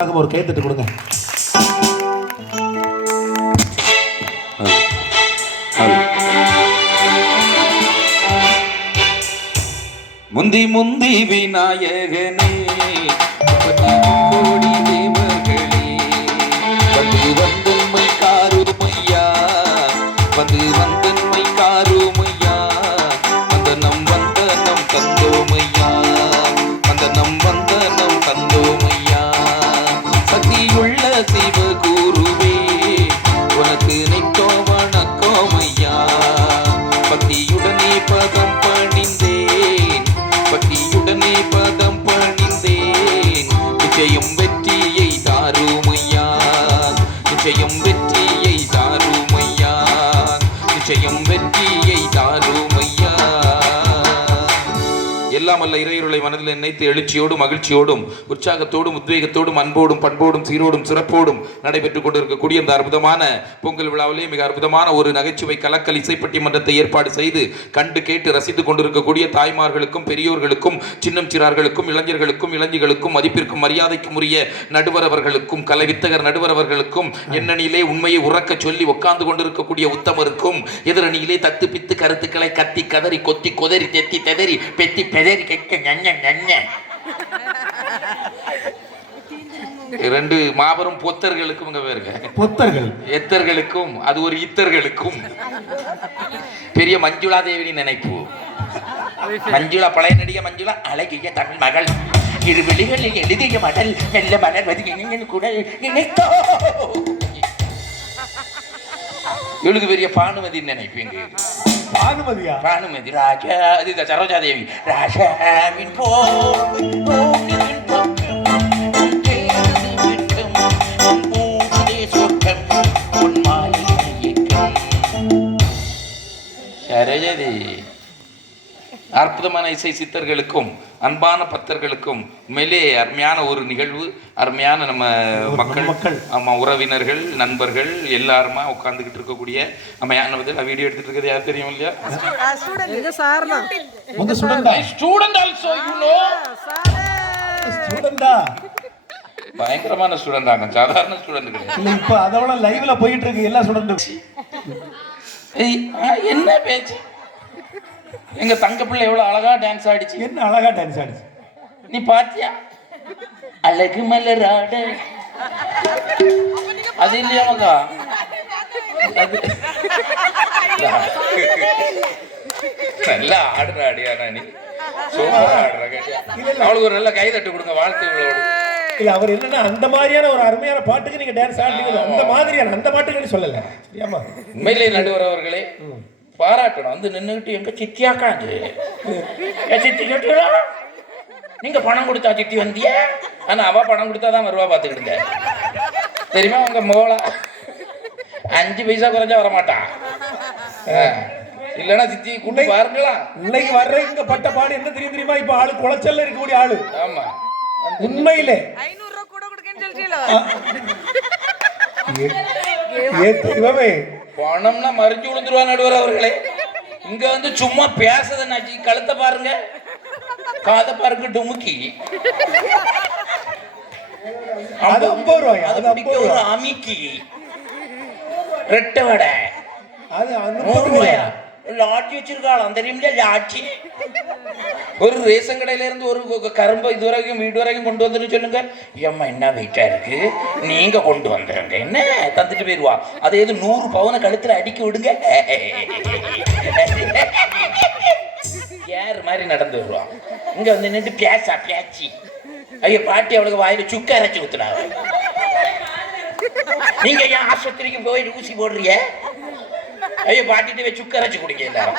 ஒரு கைத்தட்டு கொடுங்க. முந்தி முந்தி விநாயகனே கோடி தேவர்களே வந்து வந்தன்மை காருமையா வந்து வந்தன்மை காருமையா வந்தனம் வந்தனம் தந்தோமையா வந்தனம் வந்தனம் தந்தோமையா சக்தியுள்ள சிவகுருவே உனக்கு நித்தோ வணக்கோமையா பக்தியுடனே பதம் பணிந்தேன் பக்தியுடனே பதம் பணிந்தேன் நிச்சயம் வெற்றியை தாருமையா நிச்சயம் வெற்றியை தாருமையா நிச்சயம் வெற்றியை தாருமையா. எல்லாம் அல்ல இறையுருளை மனதில் நினைத்து எழுச்சியோடும் மகிழ்ச்சியோடும் உற்சாகத்தோடும் உத்வேகத்தோடும் அன்போடும் பண்போடும் சீரோடும் சிறப்போடும் நடைபெற்றுக் கொண்டிருக்கக்கூடிய இந்த அற்புதமான பொங்கல் விழாவிலே மிக அற்புதமான ஒரு நகைச்சுவை கலக்கல் இசைப்பட்டி மன்றத்தை ஏற்பாடு செய்து கண்டு கேட்டு ரசித்துக் கொண்டிருக்கக்கூடிய தாய்மார்களுக்கும் பெரியோர்களுக்கும் சின்னம் சிறார்களுக்கும் இளைஞர்களுக்கும் இளைஞர்களுக்கும் மதிப்பிற்கும் மரியாதைக்கும் உரிய நடுவரவர்களுக்கும் கலைவித்தகர் நடுவரவர்களுக்கும் எண்ணணியிலே உண்மையை உறக்க சொல்லி உட்கார்ந்து கொண்டிருக்கக்கூடிய உத்தமருக்கும் எதிரணியிலே தத்து பித்து கருத்துக்களை கத்தி கதறி கொத்தி கொதறி தெத்தி தெதறி பெத்தி பெதறி கெட்ட இரண்டு மாபெரும் பொத்தர்களுக்கும் பொத்தர்கள் எத்தர்களுக்கும் அது ஒரு இத்தர்களுக்கும் பெரிய மஞ்சுளா தேவி நினைப்பு. மஞ்சுளா பழைய நடிகை மஞ்சுளா அழகிய தமிழ் மகள் இரு வெளிகளில் எழுதிய மடல் நல்ல மலர் கூட நினைத்தோ இவளுக்கு பெரிய பானுமதி நினைப்பீங்க. பானுமதியா? பானுமதி ராஜா அது சரோஜா தேவி ராஜாவின் சரோஜாதேவி. அற்புதமான இசை சித்தர்களுக்கும் அன்பான பக்தர்களுக்கும் மேலே அருமையான ஒரு நிகழ்வு. அருமையான நம்ம மக்கள் ஆமா உறவினர்கள் நண்பர்கள் எல்லாருமா உட்கார்ந்துகிட்டு இருக்கக்கூடிய நம்ம வீடியோ எடுத்துட்டு இருக்கிறது யார் தெரியும் இல்லையா? பயங்கரமான ஸ்டூடெண்ட் ஆகும், சாதாரண ஸ்டூடெண்ட் கிடையாது. இப்ப அதோட லைவ்ல போயிட்டு இருக்கு எல்லா ஸ்டூடெண்ட். என்ன பேச்சு? எங்க தங்க பிள்ளை எவ்வளவு அழகா டான்ஸ் ஆடிச்சு. என்ன அழகா டான்ஸ் ஆடிச்சு நீ பாத்தியா? அழகு மலராட அது இல்லையா மகா? நல்லா ஆடுற அடியானா நீ சூப்பரா ஆடுற கேட்டியா? அவளுக்கு ஒரு நல்ல கை தட்டு கொடுங்க வாழ்த்துக்களோடு. இல்ல அவர் என்னன்னா அந்த மாதிரியான ஒரு அருமையான பாட்டுக்கு நீங்க டான்ஸ் ஆடுறீங்க, அந்த மாதிரியான அந்த பாட்டுக்கு சொல்லல. சரியாமா? உண்மையிலே நடுவர் அவர்களே பாராட்டணும். வந்து நின்றுகிட்டு எங்க சித்தியாக்காது சித்தி கேட்டீங்களா? நீங்க பணம் கொடுத்தா சித்தி வந்திய? ஆனா அவ பணம் கொடுத்தாதான் வருவா பாத்துக்கிட்டு தெரியுமா? உங்க மோளா 5 பைசா குறைஞ்சா வரமாட்டான். இல்லன்னா சித்தி கூட்டி பாருங்களா. இன்னைக்கு வர்ற இங்க பட்ட பாடு என்ன தெரியுமா? இப்ப ஆளு குளச்சல்ல இருக்கக்கூடிய ஆளு. ஆமா உண்மையிலே 500 ரூபாய் கூட கொடுக்கன்னு சொல்றீங்களா? பணம்னா மறிஞ்சு விழுந்துருவா நடுவர் அவர்களே. இங்க வந்து சும்மா பேசுறதுனாச்சு. கழுத்தை பாருங்க, காதை பாருங்க, டுமுக்கி அது 50 ரூபாய். அது 50 ஒரு அமிக்கி ரெட்டை வடை அது 100 ரூபாயா? லாட்சி வச்சிருக்காளாம் தெரியுமில்ல? லாட்சி ஒரு ரேஷன் கடையில இருந்து ஒரு கரும்பு இது வரைக்கும் வீடு வரைக்கும் கொண்டு வந்துட்டு சொல்லுங்க. ஏம்மா என்ன வெயிட்டா இருக்கு, நீங்க கொண்டு வந்துருங்க, என்ன தந்துட்டு போயிருவா. அதை எது 100 பவுனை கழுத்துல அடிக்க விடுங்க, யாரு மாதிரி நடந்து வருவான். இங்க வந்து நின்று பேச்சி ஐயோ பாட்டி அவளுக்கு வாயில சுக்க அரைச்சி ஊத்துனாங்க. நீங்க ஏன் ஆஸ்பத்திரிக்கு போய் ஊசி போடுறீங்க? ஐயோ பாட்டிட்டு சுக்க அரைச்சி குடிக்க எல்லாரும்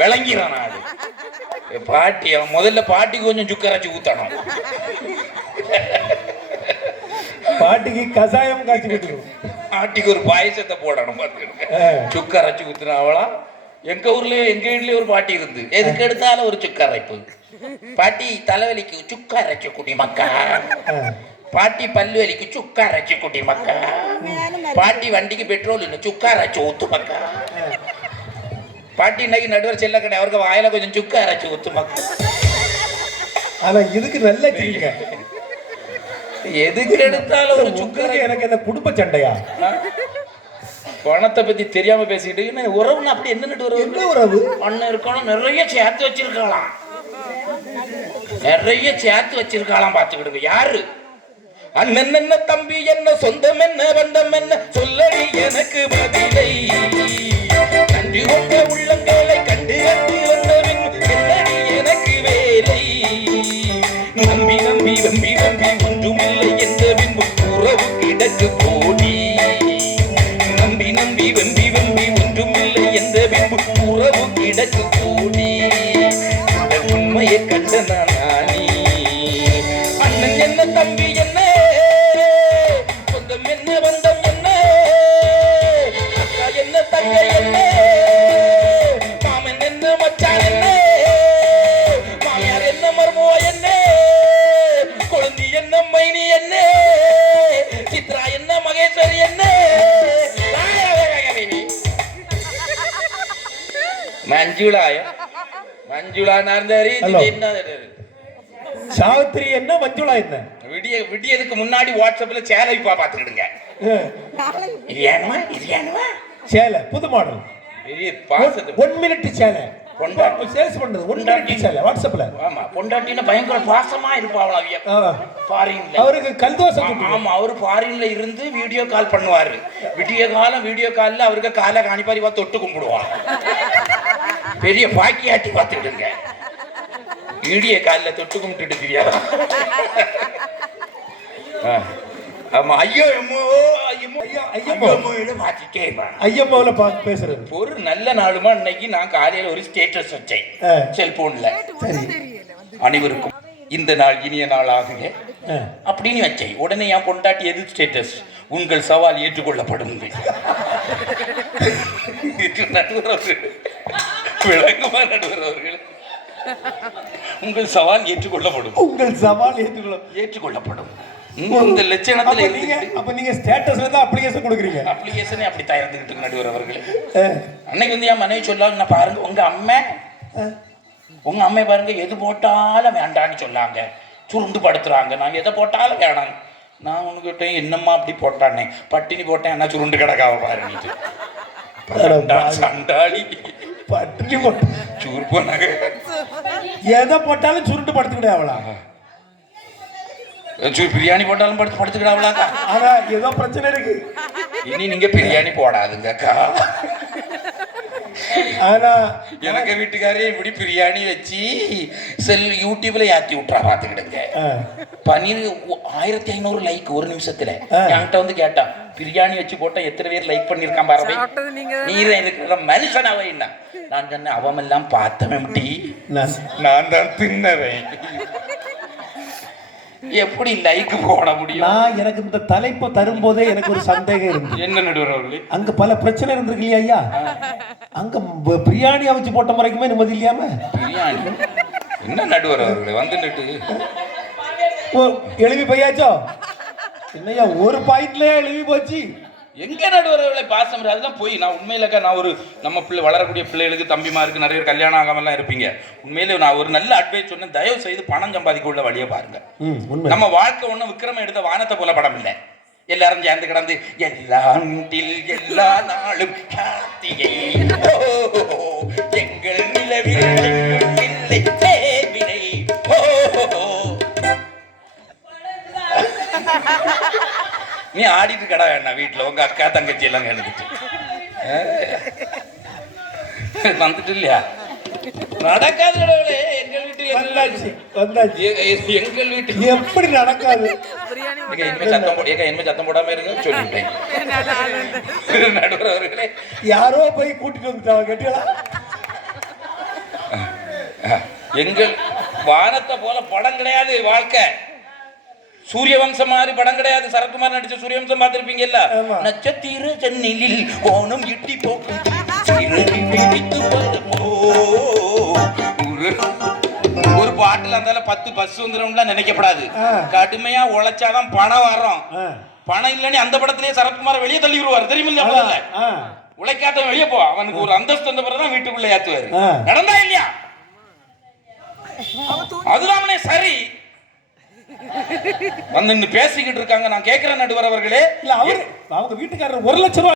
விளங்கிறான் நாடு. பாட்டி அவன் முதல்ல பாட்டிக்கு கொஞ்சம் சுக்க அரைச்சி ஊத்தணும். பாட்டிக்கு கசாயம் காய்ச்சி கொடுக்கணும். பாட்டிக்கு ஒரு பாயசத்தை போடணும். சுக்க அரைச்சி ஊத்துனா அவளா. எங்க ஊர்ல எங்க வீட்லயே ஒரு பாட்டி இருந்து எதுக்கு எடுத்தாலும் ஒரு சுக்க அரைப்பு. பாட்டி தலைவலிக்கு சுக்க அரைச்சி குடி மக்கா, பாட்டி பல்லு வலிக்கு சுக்கா அரைச்சி குடி மக்கா, பாட்டி வண்டிக்கு பெட்ரோல் இல்லை சுக்கா அரைச்சி ஊத்து மக்கா, பாட்டி இன்னைக்கு நடுவர் செல்ல கடை அவருக்கு வாயில கொஞ்சம் சுக்கா அரைச்சி ஊத்து மக்கா. ஆனா இதுக்கு நல்ல செய்யுங்க. எதுக்கு எடுத்தாலும் ஒரு சுக்கரை. உங்களுக்கு எனக்கு இந்த குடும்ப சண்டையா? பணத்தை பத்தி தெரியாம பேசிக்கிட்டு உறவுன்னு அப்படி என்னன்னு உறவு? என்ன உறவு? அண்ணன் இருக்கணும், நிறைய சேர்த்து வச்சிருக்கலாம், நிறைய சேர்த்து வச்சிருக்கலாம். பாத்துக்கிடுங்க யாரு? அண்ணன் என்ன, தம்பி என்ன, சொந்தம் என்ன, பந்தம் என்ன, சொல்லி எனக்கு பதிலை. கண்டு கொண்ட உள்ளங்களை கண்டு கண்டு வந்தவன் என்னடி எனக்கு வேலை. நம்பி நம்பி நம்பி நம்பி ஒன்றுமில்லை என்ற பின்பு உறவு கிடக்கு போடி. நம்பி நம்பி வெம்பி வெம்பி ஒன்றுமில்லை என்ற பின்பு உறவு கிடக்கு போடி. இந்த உண்மையை கண்ட நானி. அண்ணன் என்ன, தம்பி என்ன, சொந்தம் என்ன, பந்தம் என்ன, அக்கா என்ன, தங்கை என்ன, மாமன் என்ன, மச்சான் என்ன, மாமியார் என்ன, மருமோ என்ன, குழந்தை என்ன, மைனி என்ன, சித்ரா என்ன, மகேஸ்வரி என்ன, மஞ்சுளாய மஞ்சுளா நார்ந்தாரி. சாவித்திரி என்ன, மஞ்சுளா என்ன? விடியதுக்கு முன்னாடி வாட்ஸ்அப்ல சேலை பாத்துக்கிடுங்க. இது ஏனுமா, இது ஏனுமா சேலை புது மாடல், பெரிய பாசத்து 1 மினிட் சேலை சேல்ஸ் பண்றது. 1 மினிட் சேலை வாட்ஸ்அப்ல. ஆமா, பொண்டாட்டினா பயங்கர பாசமா இருப்பாவளா ஃபாரின்ல. அவருக்கு கல்தோசம். ஆமா, அவரு ஃபாரின்ல இருந்து வீடியோ கால் பண்ணுவாரு. வீடியோ கால்ல அவருக்கு காலை காணிப்பாரி தொட்டு கும்பிடுவான். பெரிய பாக்கியாட்டி பார்த்துக்கிடுங்க. வீடியோ காலில் தொட்டு கும்பிட்டுட்டு தெரியாது. ஆமா, ஐயோ அம்மோ, ஐயோ ஐயம்மாவில பார்த்து பேசுறது. ஒரு நல்ல நாளுமா இன்னைக்கு நான் காலையில ஒரு ஸ்டேட்டஸ் வச்சேன் செல்போன்ல. அனைவருக்கும் இந்த நாள் இனிய நாள் ஆகுங்க அப்படின்னு வச்சேன். உடனே என் பொண்டாட்டி எது ஸ்டேட்டஸ், உங்கள் சவால் ஏற்றுக்கொள்ளப்படும். விளங்குமா நடுவர் அவர்கள்? உங்கள் சவால் ஏற்றுக்கொள்ளப்படும், உங்கள் சவால் ஏற்றுக்கொள்ளப்படும். இந்த லட்சணத்துல அப்ப நீங்க ஸ்டேட்டஸ்ல தான் அப்ளிகேஷன் கொடுக்குறீங்க. அப்ளிகேஷனே அப்படி தயாரித்துக்கிட்டு நடுவர் அவர்களே. அன்னைக்கு வந்து என் மனைவி சொல்லாங்க, நான் பாருங்க உங்க அம்மை பாருங்க எது போட்டாலும் வேண்டான்னு சொல்லாங்க, சுருண்டு படுத்துறாங்க. நான் எதை போட்டாலும் வேணாம். நான் உனக்கிட்ட என்னம்மா அப்படி போட்டானே, பட்டினி போட்டேன் என்ன சுருண்டு கிடக்காவ பாருங்க. சண்டாளி பட்டினி போட்டு சூர் போனாங்க. எதை போட்டாலும் சுருண்டு படுத்துக்கிட்டே அவளா? பிரியாணி போட்டாலும் படுத்துக்கிடாவளாக்கா? ஆனா ஏதோ பிரச்சனை இருக்கு. இனி நீங்க பிரியாணி போடாதுங்கக்கா. ஆனா எனக்கு வீட்டுக்காரே இப்படி பிரியாணி வச்சு யூடியூப்ல ஏத்தி விட்டுறா பாத்துக்கிடுங்க. 1500 லைக் ஒரு நிமிஷத்துல. என்கிட்ட வந்து கேட்டா, பிரியாணி வச்சு போட்டா எத்தனை பேர் லைக் பண்ணிருக்கான் பாரு, நீதான் இருக்கிற மனுஷனாவே. என்ன நான் சொன்னேன், அவமெல்லாம் பார்த்தவன், நான் தான் தின்னவன். எப்படி லைக் போட முடியும்? நான் எனக்கு இந்த தலைப்பை தரும்போதே எனக்கு ஒரு சந்தேகம் இருந்து. என்ன நடுவர் அவர்களே, அங்க பல பிரச்சனை இருந்திருக்கு ஐயா. அங்க பிரியாணி வச்சு போட்ட முறைக்குமே நிம்மதி இல்லையாம. பிரியாணி என்ன நடுவர் அவர்களே வந்துட்டு எழுதி போயாச்சோ? என்னையா ஒரு பாயிண்ட்லயே எழுதி போச்சு. எங்க நடுவர்களை பாசம்? அதெல்லாம் போய் நான் உண்மையிலக்கா, நான் ஒரு நம்ம பிள்ளை வளரக்கூடிய பிள்ளைகளுக்கு, தம்பிமாருக்கு நிறைய கல்யாணம் ஆகாமலாம் இருப்பீங்க. உண்மையிலே நான் ஒரு நல்ல அட்வைஸ் சொன்னேன், தயவு செய்து பணம் சம்பாதிக்க உள்ள வழியை பாருங்க. நம்ம வாழ்க்கை ஒண்ணு விக்ரம எடுத்த வானத்தை போல படம் இல்லை. எல்லாரும் சேர்ந்து கிடந்து எல்லா நாளும் கார்த்திகை எங்கள் நிலவில் இல்லை தேவினை. நீ ஆடிட்டு கடை வேண்டாம் வீட்டுல, உங்க அக்கா தங்கச்சி எல்லாம் எழுதிட்டு வந்துட்டு இல்லையா? நடக்காது கடவுளே. எங்கள் வீட்டுல எங்கள் வீட்டுல எப்படி நடக்காது? சத்தம் போடாம இருங்க சொல்லிட்டேன். நடுவர் அவர்களே, யாரோ போய் கூட்டிட்டு வந்துட்டாங்க கேட்டீங்களா? எங்கள் வானத்தை போல படம் கிடையாது வாழ்க்கை. சூரியவம்சம் மாதிரி படம் கிடையாது. சரத்குமார் நடிச்ச சூரியவம்சம் பார்த்திருப்பீங்கல்ல. நட்சத்திர ஜன்னலில் கோணம் இட்டி போக்கும் ஒரு பாட்டுல இருந்தால 10 பஸ் வந்துடும் நினைக்கப்படாது. கடுமையா உழைச்சாதான் பணம் வரும். பணம் இல்லன்னு அந்த படத்திலேயே சரத்குமார் வெளியே தள்ளி விடுவார் தெரியுமில்ல. உழைக்காத வெளியே போ, அவனுக்கு ஒரு அந்தஸ்து வந்த பிறகுதான் வீட்டுக்குள்ள ஏத்துவாரு. நடந்தா இல்லையா? அதுதான் சரி. வந்து நின்னு பேசிக்கிட்டு இருக்காங்க. நான் கேட்கிறேன் நடுவர் அவர்களே, இல்ல அவரு அவங்க வீட்டுக்காரர் 1 லட்சம் ரூபாய்